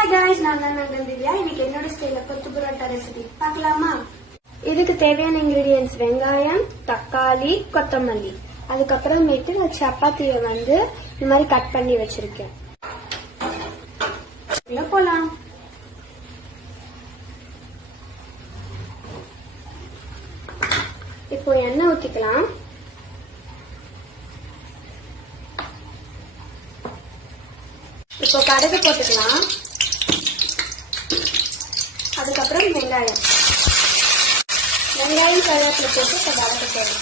Hi guys, நான் தான் திவ்யா. இன்னைக்கு என்னோட ஸ்டைல்ல கொத்து பரோட்டா ரெசிபி பார்க்கலாமா? இதுக்கு தேவையான இன்கிரிடியன்ட்ஸ் வெங்காயம், தக்காளி, கொத்தமல்லி. அதுக்கப்புறமேட்டு நான் சப்பாத்தியை இந்த மாதிரி கட் பண்ணி வச்சிருக்கேன். போலாம். இப்போ எண்ணெய் ஊத்திக்கலாம். இப்போ கடுகு போட்டுக்கலாம். அதுக்கப்புறம் வெங்காயம் கருவேப்பிலை போட்டு இப்போ வதக்கிக்கலாம்.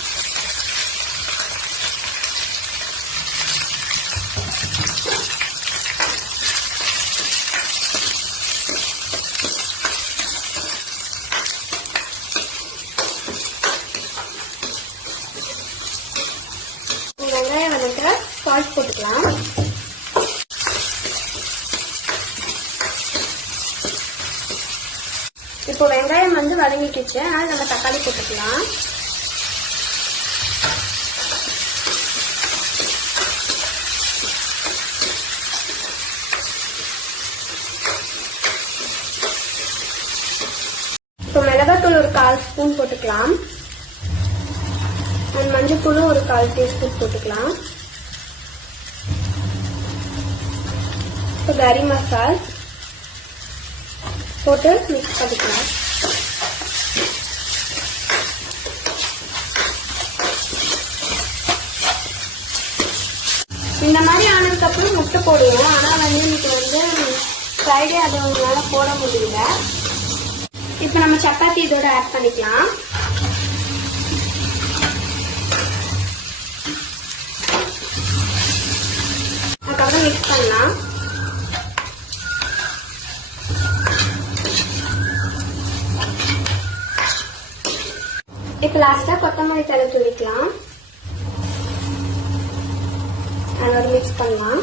வெங்காயம் வதக்க சால்ட் போட்டுக்கலாம். இப்போ வெங்காயம் வதங்கிக்கிச்சு. அதனால நம்ம தக்காளி போட்டுக்கலாம். இப்போ மிளகாத்தூள் ஒரு 1/4 ஸ்பூன் போட்டுக்கலாம். மஞ்சள்தூளும் ஒரு 1/4 டீஸ்பூன் போட்டுக்கலாம். இப்போ கறி மசால் போட்டு மிக்ஸ் பண்ணிக்கலாம். இந்த மாதிரி ஆனதுக்கு அப்புறம் முட்டை போடுவோம். ஆனா இன்னைக்கு ஃப்ரைடே அதை உங்களால போட முடியல. இப்ப நம்ம சப்பாத்தி இதோட ஆட் பண்ணிக்கலாம். அதுக்கப்புறம் மிக்ஸ் பண்ணலாம். இப்ப லாஸ்டா கொத்தமல்லி தழை தூவிக்கலாம். அதோட மிக்ஸ் பண்ணலாம்.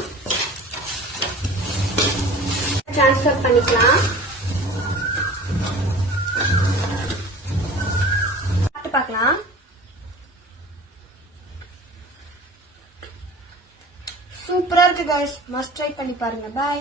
டிரான்ஸ்ஃபர் பண்ணிக்கலாம். பார்க்கலாம். சூப்பரா இருக்கு गाइस, மஸ்ட் ட்ரை பண்ணி பாருங்க. பை.